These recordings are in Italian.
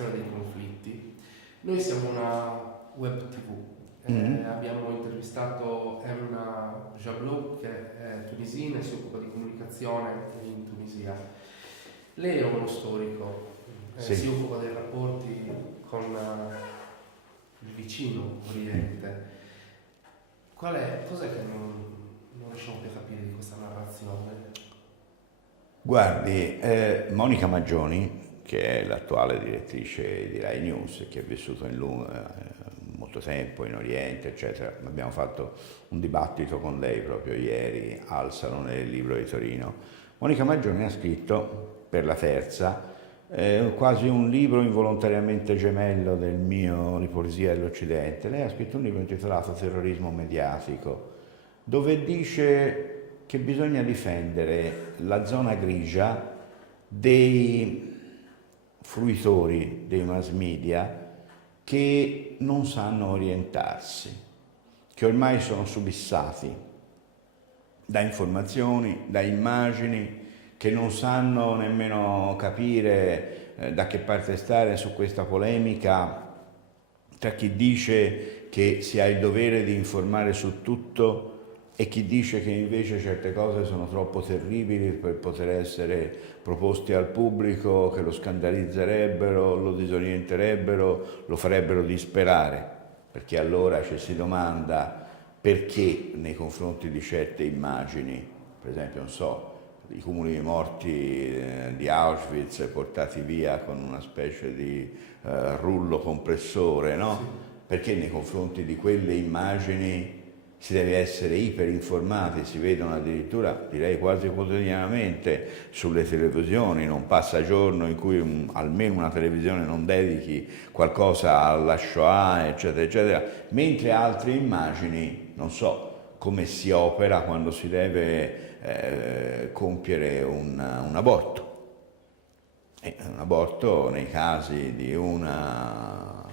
narrazione dei conflitti. Noi siamo una web tv, abbiamo intervistato Emna Jablou, che è tunisina e si occupa di comunicazione in Tunisia. Lei è uno storico, Sì. si occupa dei rapporti con il vicino Oriente. Cos'è che non riusciamo più a capire di questa narrazione? Guardi, Monica Maggioni, che è l'attuale direttrice di Rai News, che ha vissuto molto tempo in Oriente, eccetera, abbiamo fatto un dibattito con lei proprio ieri al Salone del Libro di Torino. Monica Maggioni ha scritto, per la terza, quasi un libro involontariamente gemello del mio di poesia dell'Occidente. Lei ha scritto un libro intitolato Terrorismo mediatico, dove dice che bisogna difendere la zona grigia dei fruitori dei mass media che non sanno orientarsi, che ormai sono subissati da informazioni, da immagini, che non sanno nemmeno capire da che parte stare su questa polemica tra chi dice che si ha il dovere di informare su tutto e chi dice che invece certe cose sono troppo terribili per poter essere proposti al pubblico, che lo scandalizzerebbero, lo disorienterebbero, lo farebbero disperare. Perché allora ci si domanda perché nei confronti di certe immagini, per esempio, non so, i cumuli di morti di Auschwitz portati via con una specie di rullo compressore, no? Sì. Perché nei confronti di quelle immagini si deve essere iperinformati, si vedono addirittura, direi quasi quotidianamente, sulle televisioni, non passa giorno in cui almeno una televisione non dedichi qualcosa alla Shoah, eccetera, eccetera, mentre altre immagini, non so come si opera quando si deve compiere un aborto. Un aborto nei casi di una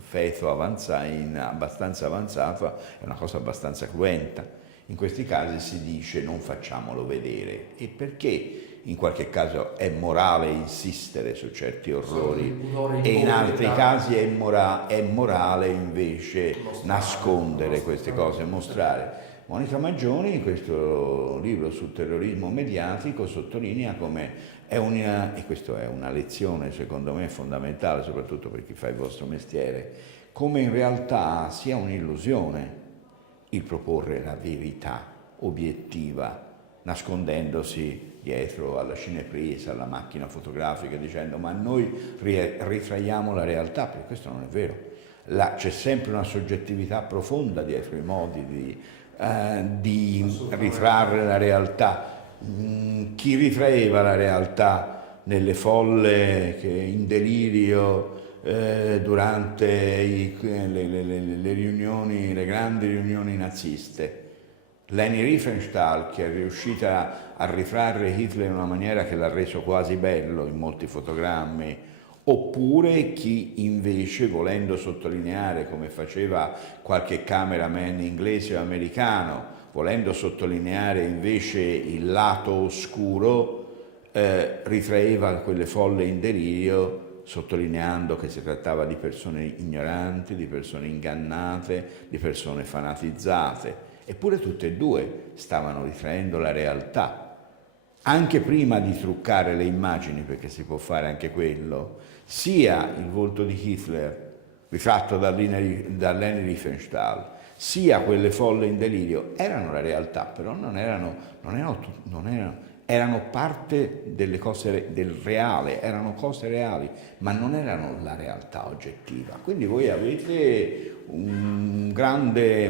feto abbastanza avanzato è una cosa abbastanza cruenta. In questi casi si dice non facciamolo vedere. E perché in qualche caso è morale insistere su certi orrori e in altri casi è morale invece nascondere queste cose e mostrare? Monica Maggioni in questo libro sul terrorismo mediatico sottolinea come e questa è una lezione secondo me fondamentale, soprattutto per chi fa il vostro mestiere, come in realtà sia un'illusione il proporre la verità obiettiva, nascondendosi dietro alla cinepresa, alla macchina fotografica, dicendo ma noi ritraiamo la realtà, perché questo non è vero. C'è sempre una soggettività profonda dietro i modi di ritrarre la realtà. Chi ritraeva la realtà nelle folle che in delirio durante le riunioni, le grandi riunioni naziste? Leni Riefenstahl, che è riuscita a ritrarre Hitler in una maniera che l'ha reso quasi bello in molti fotogrammi, oppure chi invece, volendo sottolineare, come faceva qualche cameraman inglese o americano, volendo sottolineare invece il lato oscuro, ritraeva quelle folle in delirio, sottolineando che si trattava di persone ignoranti, di persone ingannate, di persone fanatizzate. Eppure tutte e due stavano ritraendo la realtà. Anche prima di truccare le immagini, perché si può fare anche quello, sia il volto di Hitler, ritratto da Leni Riefenstahl, sia quelle folle in delirio, erano la realtà, però erano parte delle cose del reale, erano cose reali, ma non erano la realtà oggettiva. Quindi voi avete un grande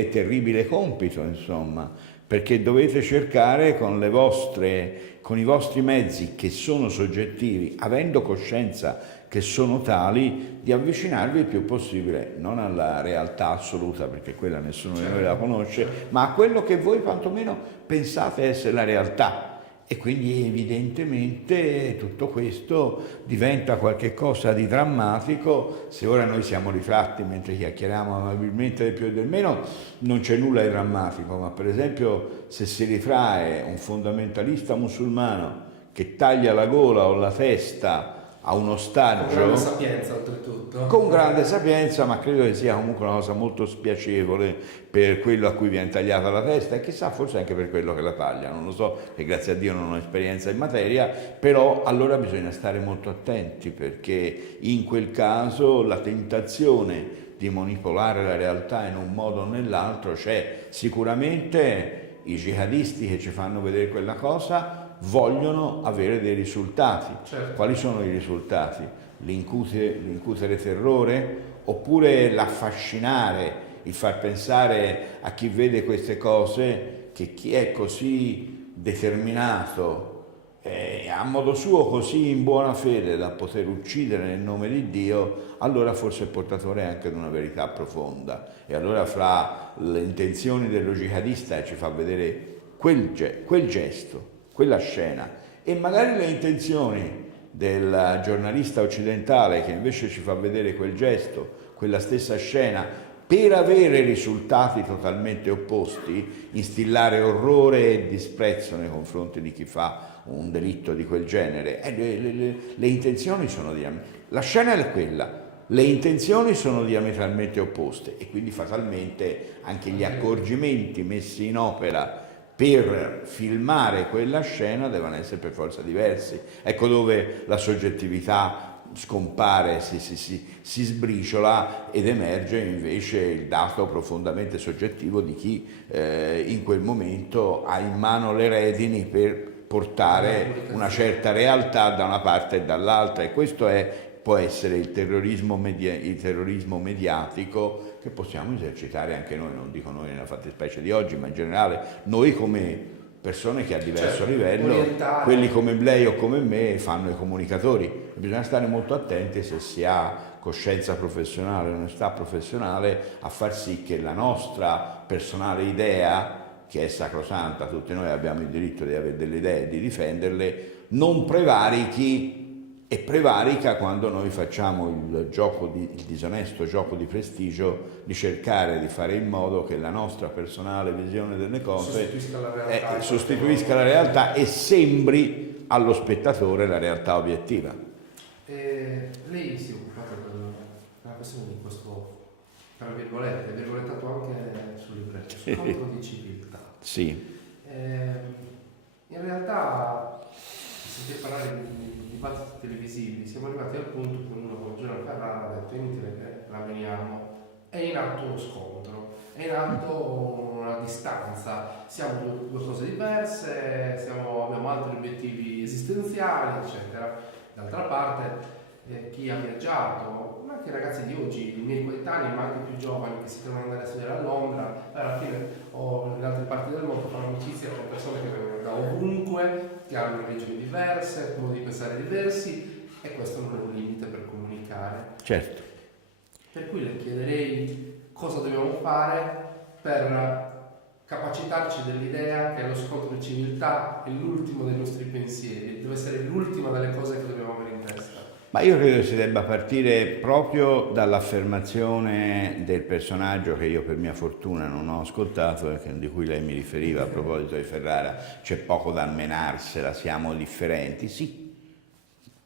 e terribile compito, insomma, perché dovete cercare con i vostri mezzi che sono soggettivi, avendo coscienza che sono tali, di avvicinarvi il più possibile, non alla realtà assoluta, perché quella nessuno di noi la conosce, ma a quello che voi quantomeno pensate essere la realtà. E quindi evidentemente tutto questo diventa qualche cosa di drammatico. Se ora noi siamo ritratti mentre chiacchieriamo amabilmente del più e del meno, non c'è nulla di drammatico, ma per esempio se si ritrae un fondamentalista musulmano che taglia la gola o la testa a un Con ostaggio. grande sapienza, oltretutto. Con grande sapienza, ma credo che sia comunque una cosa molto spiacevole per quello a cui viene tagliata la testa e chissà forse anche per quello che la taglia, non lo so, che grazie a Dio non ho esperienza in materia, però allora bisogna stare molto attenti perché in quel caso la tentazione di manipolare la realtà in un modo o nell'altro c'è. Sicuramente i jihadisti che ci fanno vedere quella cosa vogliono avere dei risultati. Certo. Quali sono i risultati? L'incutere terrore oppure l'affascinare, il far pensare a chi vede queste cose che chi è così determinato a modo suo così in buona fede da poter uccidere nel nome di Dio, allora forse è portatore anche di una verità profonda e allora fra le intenzioni dello jihadista ci fa vedere quel gesto, quella scena e magari le intenzioni del giornalista occidentale che invece ci fa vedere quel gesto, quella stessa scena, per avere risultati totalmente opposti, instillare orrore e disprezzo nei confronti di chi fa un delitto di quel genere. Le intenzioni sono la scena è quella, le intenzioni sono diametralmente opposte e quindi fatalmente anche gli accorgimenti messi in opera per filmare quella scena devono essere per forza diversi. Ecco dove la soggettività scompare, si sbriciola ed emerge invece il dato profondamente soggettivo di chi in quel momento ha in mano le redini per portare una certa realtà da una parte e dall'altra e questo può essere il terrorismo mediatico che possiamo esercitare anche noi, non dico noi nella fattispecie di oggi, ma in generale noi come persone che a diverso livello, orientare. quelli come lei o come me fanno i comunicatori. Bisogna stare molto attenti se si ha coscienza professionale, onestà professionale, a far sì che la nostra personale idea, che è sacrosanta, tutti noi abbiamo il diritto di avere delle idee e di difenderle, non prevarichi e prevarica quando noi facciamo il disonesto gioco di prestigio di cercare di fare in modo che la nostra personale visione delle cose sostituisca la realtà e sembri allo spettatore la realtà obiettiva. Lei si è occupata della questione di questo, tra virgolette, virgolettato anche sul libretto, scontro di civiltà. Sì. In realtà, sentite parlare di dibattiti televisivi, siamo arrivati al punto che uno come Giovanni Ferrara ha detto: è inutile che ravveniamo, è in atto uno scontro, è in atto una distanza, siamo due cose diverse, abbiamo altri obiettivi esistenziali, eccetera. D'altra parte, chi ha viaggiato, ma anche i ragazzi di oggi, i miei coetanei, ma anche più giovani che si trovano ad andare a studiare a Londra, alla fine o in altre parti del mondo fanno amicizia con persone che vengono da ovunque, che hanno religioni diverse, modi di pensare diversi e questo non è un limite per comunicare. Certo. Per cui le chiederei cosa dobbiamo fare per capacitarci dell'idea che lo scontro di civiltà è l'ultimo dei nostri pensieri, deve essere l'ultima delle cose che dobbiamo avere in testa. Ma io credo si debba partire proprio dall'affermazione del personaggio che io per mia fortuna non ho ascoltato e di cui lei mi riferiva a proposito di Ferrara, c'è poco da menarsela, siamo differenti. Sì,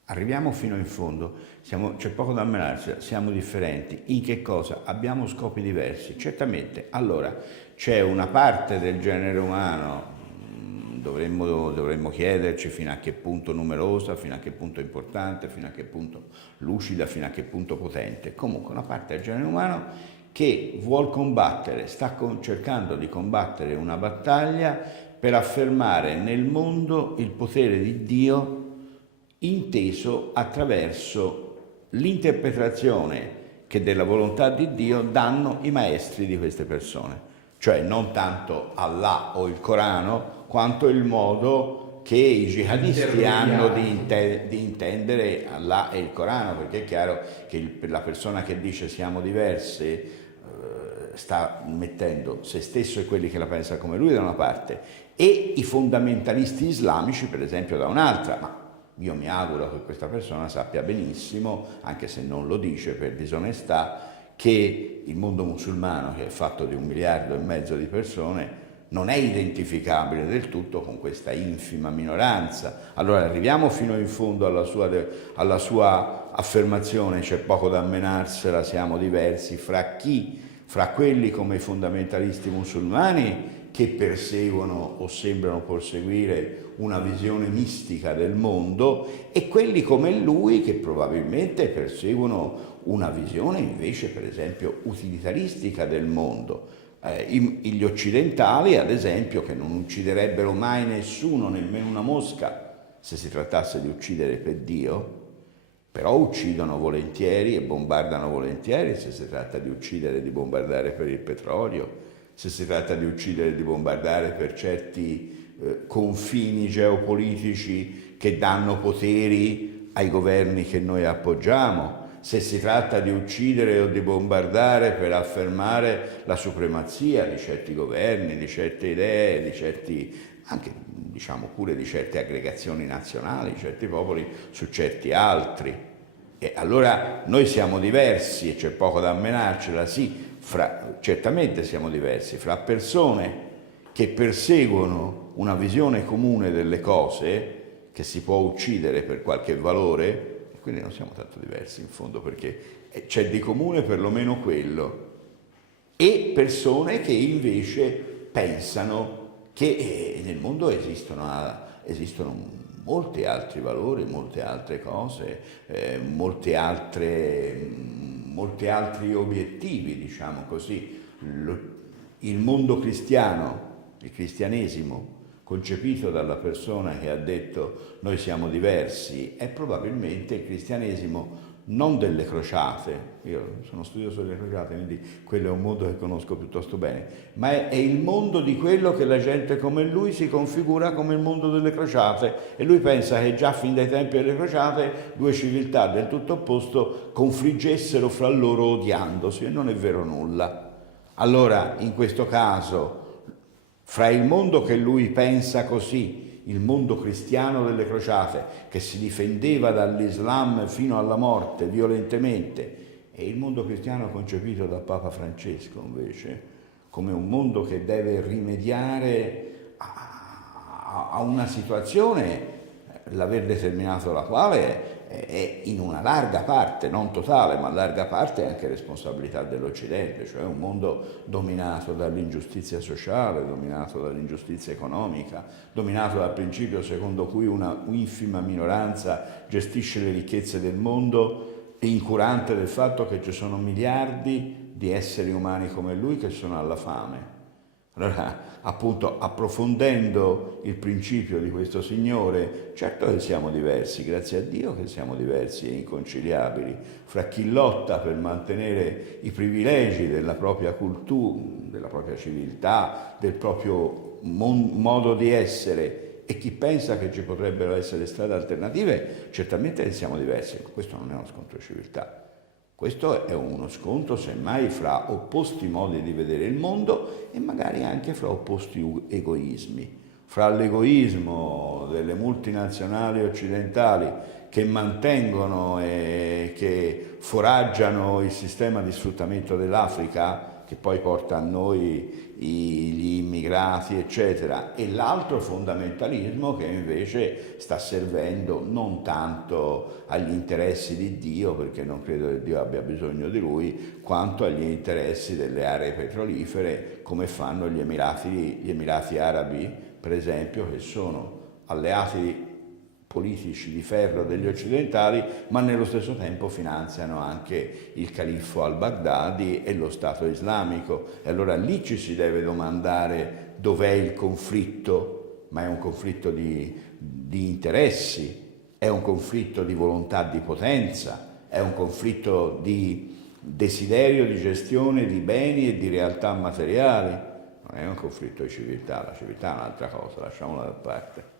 arriviamo fino in fondo, c'è poco da menarsela, siamo differenti. In che cosa? Abbiamo scopi diversi, certamente. Allora, c'è una parte del genere umano, dovremmo chiederci fino a che punto numerosa, fino a che punto importante, fino a che punto lucida, fino a che punto potente. Comunque una parte del genere umano che vuol combattere, sta cercando di combattere una battaglia per affermare nel mondo il potere di Dio inteso attraverso l'interpretazione che della volontà di Dio danno i maestri di queste persone. Cioè non tanto Allah o il Corano, quanto il modo che i jihadisti hanno di intendere Allah e il Corano, perché è chiaro che la persona che dice siamo diversi sta mettendo se stesso e quelli che la pensano come lui da una parte e i fondamentalisti islamici per esempio da un'altra, ma io mi auguro che questa persona sappia benissimo, anche se non lo dice per disonestà, che il mondo musulmano, che è fatto di 1,5 miliardi di persone, non è identificabile del tutto con questa infima minoranza. Allora arriviamo fino in fondo alla sua affermazione: c'è poco da menarsela, siamo diversi. Fra chi? Fra quelli come i fondamentalisti musulmani, che perseguono o sembrano perseguire una visione mistica del mondo, e quelli come lui che probabilmente perseguono una visione invece, per esempio, utilitaristica del mondo. Gli occidentali, ad esempio, che non ucciderebbero mai nessuno, nemmeno una mosca, se si trattasse di uccidere per Dio, però uccidono volentieri e bombardano volentieri se si tratta di uccidere e di bombardare per il petrolio, se si tratta di uccidere e di bombardare per certi confini geopolitici che danno poteri ai governi che noi appoggiamo, se si tratta di uccidere o di bombardare per affermare la supremazia di certi governi, di certe idee, di certi, anche diciamo pure di certe aggregazioni nazionali, di certi popoli su certi altri. E allora noi siamo diversi e c'è poco da menarcela, sì, certamente siamo diversi, fra persone che perseguono una visione comune delle cose, che si può uccidere per qualche valore, e quindi non siamo tanto diversi in fondo, perché c'è di comune perlomeno quello, e persone che invece pensano che nel mondo esistono molti altri valori, molte altre cose, molti altri obiettivi, diciamo così. Il mondo cristiano, il cristianesimo, concepito dalla persona che ha detto noi siamo diversi, è probabilmente il cristianesimo non delle crociate, io sono studioso delle crociate, quindi quello è un mondo che conosco piuttosto bene, ma è il mondo di quello che la gente come lui si configura come il mondo delle crociate, e lui pensa che già fin dai tempi delle crociate due civiltà del tutto opposto confliggessero fra loro odiandosi, e non è vero nulla. Allora, in questo caso, fra il mondo che lui pensa così, il mondo cristiano delle crociate, che si difendeva dall'Islam fino alla morte violentemente, e il mondo cristiano concepito dal Papa Francesco invece come un mondo che deve rimediare a una situazione, l'aver determinato la quale è in una larga parte, non totale, ma larga parte anche responsabilità dell'Occidente, cioè un mondo dominato dall'ingiustizia sociale, dominato dall'ingiustizia economica, dominato dal principio secondo cui una infima minoranza gestisce le ricchezze del mondo, e incurante del fatto che ci sono miliardi di esseri umani come lui che sono alla fame. Allora, appunto, approfondendo il principio di questo signore, certo che siamo diversi, grazie a Dio che siamo diversi e inconciliabili, fra chi lotta per mantenere i privilegi della propria cultura, della propria civiltà, del proprio modo di essere, e chi pensa che ci potrebbero essere strade alternative, certamente che siamo diversi. Questo non è uno scontro di civiltà. Questo è uno scontro, semmai, fra opposti modi di vedere il mondo e magari anche fra opposti egoismi. Fra l'egoismo delle multinazionali occidentali che mantengono e che foraggiano il sistema di sfruttamento dell'Africa, che poi porta a noi gli immigrati, eccetera, e l'altro fondamentalismo che invece sta servendo non tanto agli interessi di Dio, perché non credo che Dio abbia bisogno di lui, quanto agli interessi delle aree petrolifere, come fanno gli Emirati Arabi, per esempio, che sono alleati politici di ferro degli occidentali, ma nello stesso tempo finanziano anche il califfo al-Baghdadi e lo Stato islamico. E allora lì ci si deve domandare dov'è il conflitto, ma è un conflitto di interessi, è un conflitto di volontà di potenza, è un conflitto di desiderio di gestione di beni e di realtà materiali, non è un conflitto di civiltà, la civiltà è un'altra cosa, lasciamola da parte.